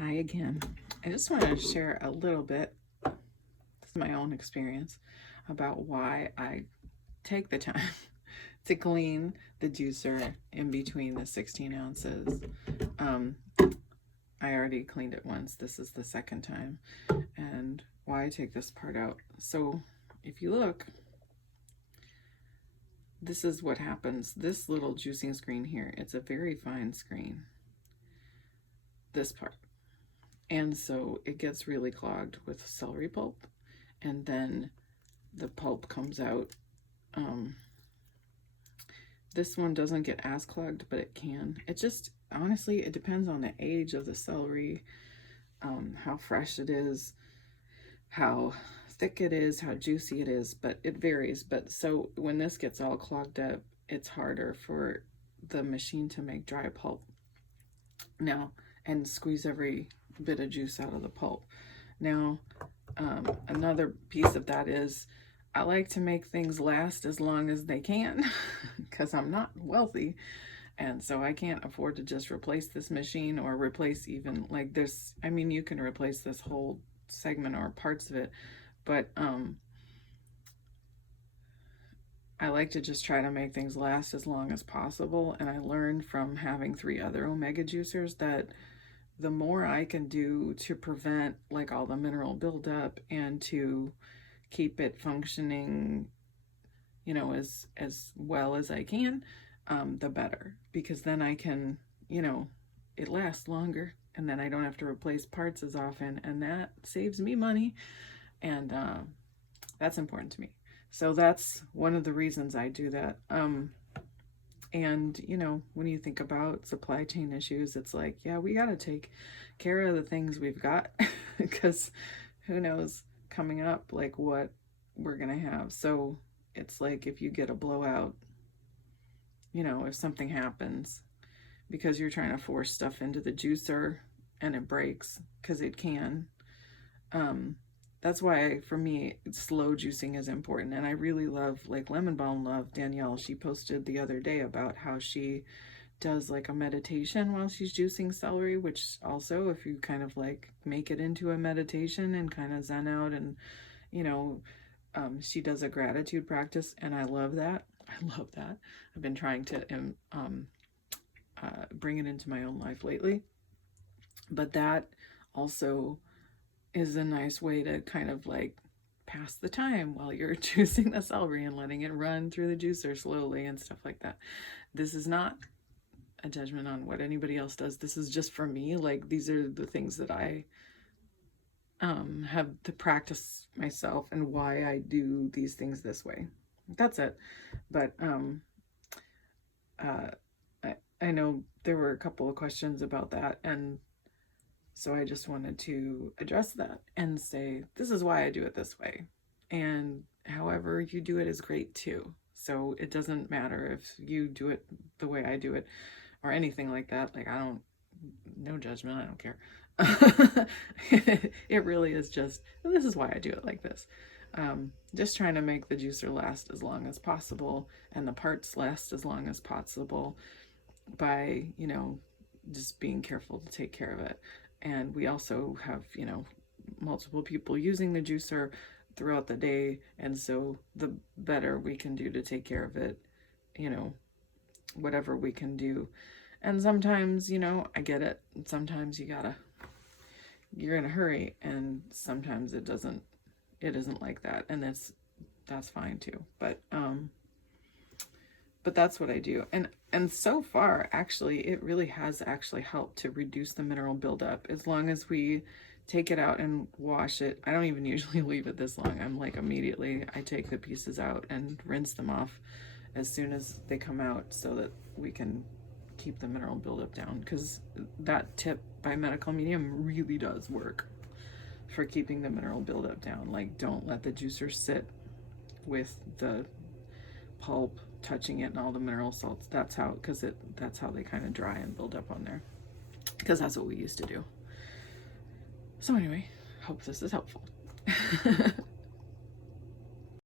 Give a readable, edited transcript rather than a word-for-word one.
Hi again. I just wanted to share a little bit, this is my own experience, about why I take the time to clean the juicer in between the 16 ounces. I already cleaned it once. This is the second time. And why I take this part out. So if you look, this is what happens. This little juicing screen here, it's a very fine screen. This part. And so it gets really clogged with celery pulp, and then the pulp comes out. This one doesn't get as clogged, but it can. It just, honestly, it depends on the age of the celery, how fresh it is, how thick it is, how juicy it is, but it varies. But so when this gets all clogged up, it's harder for the machine to make dry pulp now and squeeze every bit of juice out of the pulp. Now, another piece of that is I like to make things last as long as they can because I'm not wealthy, and so I can't afford to just replace this machine or replace even like this. I mean, you can replace this whole segment or parts of it, but I like to just try to make things last as long as possible. And I learned from having 3 other omega juicers that the more I can do to prevent like all the mineral buildup and to keep it functioning, you know, as well as I can, the better, because then I can, you know, it lasts longer, and then I don't have to replace parts as often, and that saves me money, and that's important to me. So that's one of the reasons I do that. And, you know, when you think about supply chain issues, it's like, yeah, we got to take care of the things we've got because who knows coming up, like what we're going to have. So it's like if you get a blowout, you know, if something happens because you're trying to force stuff into the juicer and it breaks, because it can, that's why for me slow juicing is important. And I really love, like Lemon Balm Love Danielle, she posted the other day about how she does like a meditation while she's juicing celery, which also, if you kind of like make it into a meditation and kind of zen out, and you know, she does a gratitude practice, and I love that. I've been trying to bring it into my own life lately, but that also is a nice way to kind of like pass the time while you're juicing the celery and letting it run through the juicer slowly and stuff like that. This is not a judgment on what anybody else does. This is just for me. Like, these are the things that I have to practice myself and why I do these things this way. That's it. But I know there were a couple of questions about that, and so I just wanted to address that and say, this is why I do it this way. And however you do it is great too. So it doesn't matter if you do it the way I do it or anything like that. Like, no judgment, I don't care. It really is just, this is why I do it like this. Just trying to make the juicer last as long as possible and the parts last as long as possible by, you know, just being careful to take care of it. And we also have, you know, multiple people using the juicer throughout the day. And so the better we can do to take care of it, you know, whatever we can do. And sometimes, you know, I get it. Sometimes you're in a hurry, and sometimes it isn't like that. And that's fine too. But that's what I do. And so far, actually, it really has actually helped to reduce the mineral buildup as long as we take it out and wash it. I don't even usually leave it this long. I'm like, immediately I take the pieces out and rinse them off as soon as they come out so that we can keep the mineral buildup down, because that tip by Medical Medium really does work for keeping the mineral buildup down. Like, don't let the juicer sit with the pulp touching it and all the mineral salts. That's how they kind of dry and build up on there, because that's what we used to do. So anyway, hope this is helpful.